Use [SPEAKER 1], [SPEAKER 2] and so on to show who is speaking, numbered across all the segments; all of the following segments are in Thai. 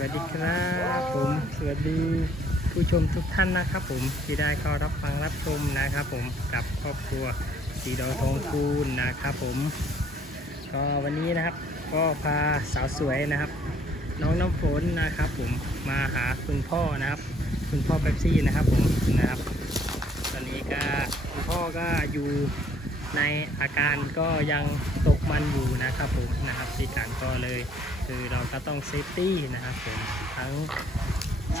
[SPEAKER 1] วัสดีครับผมสวัสดีผู้ชมทุกท่านนะครับผมที่ได้เข้ารับฟังรับชมนะครับผมกับครอบครัวสีดอทองคูณนะครับผมก็วันนี้นะครับก็พาสาวสวยนะครับ น้องน้ำฝนนะครับผมมาหาคุณพ่อนะครับ คุณพ่อเป๊ปซี่นะครับผมนะครับ ตอนนี้ก็คุณพ่อก็อยู่ ในอาการก็ยังตกมันอยู่นะครับผมนะครับที่การก็เลยคือเราก็ต้องเซฟตี้นะครับผมทั้ง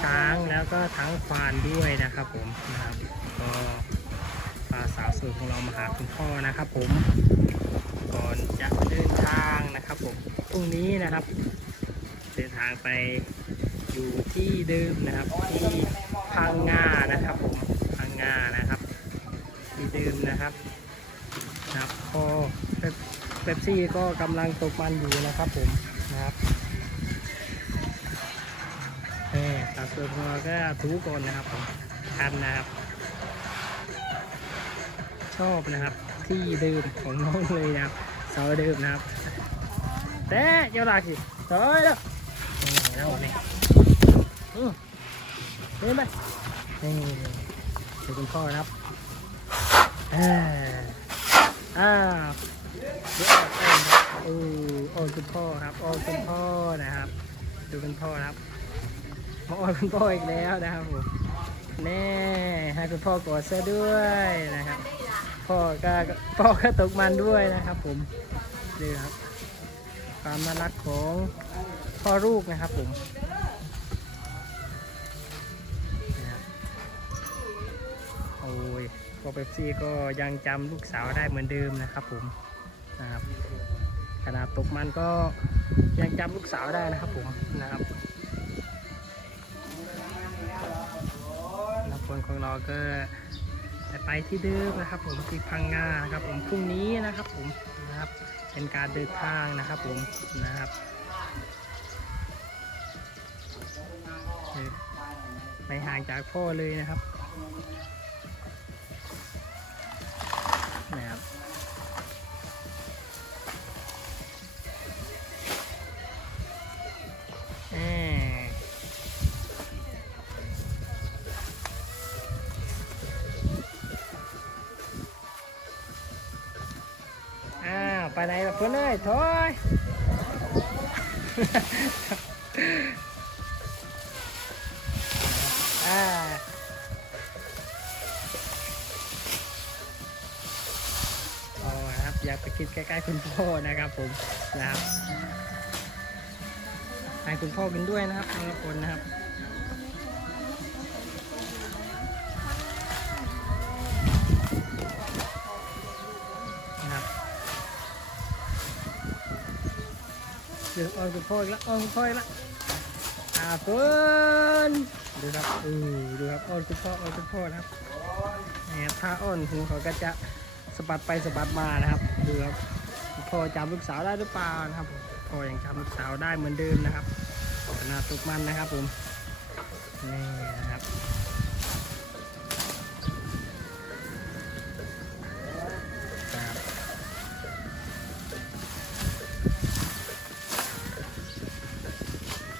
[SPEAKER 1] ช้างแล้วก็ทั้งควานด้วยนะครับผมนะครับก็พาสาวสวยของเรามาหาคุณพ่อนะครับผมก่อนจะเดินทางนะครับผมพรุ่งนี้นะครับเดินทางไปอยู่ที่เดิมนะครับที่พังงานะครับผมพังงานะครับที่เดิมนะครับ นะครับพอเป๊ปซี่ก็กำลังตกมันอยู่นะครับผมนะครับเออตาตัวของเราก็ถูก่อนนะครับผมคันนะครับ ชอบนะครับที่เดิมของน้องเลยนะครับเสาเดิมนะครับแต่เจ้าลักสิเฮ้ยแล้วนี่แล้วนี่อืมเห็นไหมนี่ดูคุณพ่อนะครับอ่าอ้าวเดี๋ยวเอาไปนะครับโอ้โอ้คุณ พ่อครับโอ้คุณพ่อนะครับ ดูคุณพ่อครับมาอ้อนคุณพ่ออีกแล้วนะครับผมแน่ให้คุณพ่อกอดเสื้อด้วยนะครับ พ่อก็พ่อก็ตกมันด้วยนะครับ ผมดูครับ ความน่ารักของพ่อลูกนะครับผมโอ้ยพ่อเป๊ปซี่ก็ยังจำลูกสาวได้เหมือนเดิมนะครับผมนะครับ ขนาดตกมันก็ยังจำลูกสาวได้นะครับผมนะครับแล้วคนของเราก็จะไปที่เดิมนะครับ ผมที่พังงานะครับ ผมพรุ่งนี้นะครับ ผมนะครับเป็นการเดินทางนะครับ ผมนะครับไม่ห่างจากพ่อเลยนะครับ เพื่อนเอ้ยถอยอ่าเอาครับ อยากไปคิดใกล้ๆคุณพ่อนะครับผมนะครับให้คุณพ่อกินด้วยนะครับทั้งละคนนะครับ เดี๋ยวเอาคุณพ่ออีกแล้วเอาคุณพ่ออีกแล้วอาเฟินดูครับอือดูครับอ้อนคุณพ่ออ้อนคุณพ่อนะครับเนี่ยถ้าอ้อนหูเขาก็จะสะบัดไปสะบัดมานะครับดูครับคุณพ่อจำลูกสาวได้หรือเปล่านะครับพ่อยังจำลูกสาวได้เหมือนเดิมนะครับขนาดตกมันนะครับผมนี่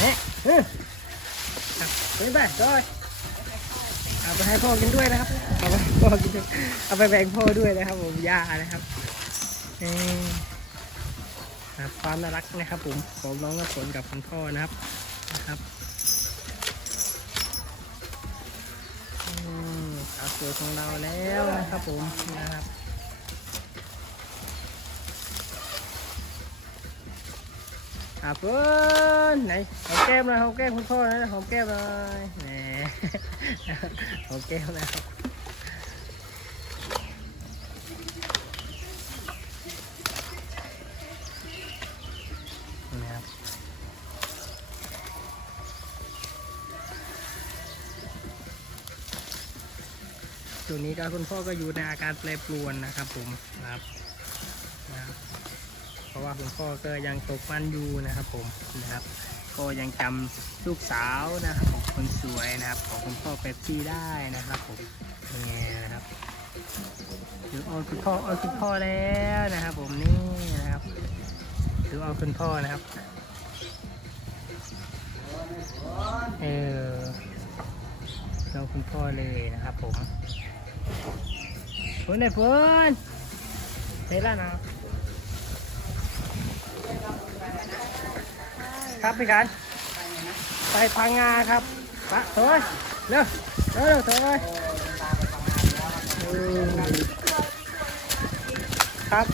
[SPEAKER 1] นี่
[SPEAKER 2] ไป
[SPEAKER 1] ไปด้วยเอาไปให้พ่อกินด้วยนะครับ เอาไปพ่อกินด้วยเอาไปแบ่งพ่อด้วยนะครับผมย่านะครับความน่ารักนะครับผมของน้องน้ำฝนกับคุณพ่อนะครับนะครับอืมสาวสวยของเราแล้วนะครับผมนะครับาเพื่อนไหนหอมแก้มนะหอมแก้มคุณพ่อนะหอมแก้มเลยแหมหอมแก้มนะครับตัวนี้ก็คุณพ่อก็อยู่ในอาการแปรปรวนนะครับผมครับ ราะว่าคุณพ่อก็ยังตกมันอยู่นะครับผมนะครับ ก็ยังจำลูกสาวนะครับของคนสวยนะครับของคุณพ่อเป๊ปซี่ได้นะครับผมนี่นะครับหรือเอาคุณพ่อเอาคุณพ่อแล้วนะครับ ผมนี่นะครับหรือเอาคุณพ่อนะครับเออเอาคุณพ่อเลยนะครับผมเพื่อนไหนเพื่อนไปแล้วนะครับับพี่การไปพังงาครับปะถอยเร็วเร็วถอยครับ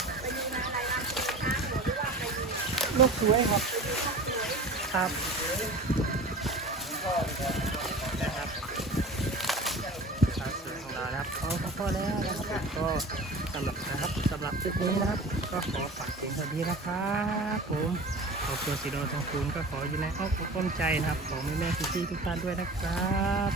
[SPEAKER 1] ลูกสวยครับ ครับสาวสวยของเรานะครับเอา พอแล้วนะครับก็สำหรับนะครับสำหรับคลิปนี้นะครับ ก็ขอฝากเพียงเท่านี้นะครับผมขอบคุณสีโดทองคูณก็ขออยู่ในอ้อมอกอ้อมใจนะครับ ของแม่แม่ๆพี่ทุกท่านด้วยนะครับ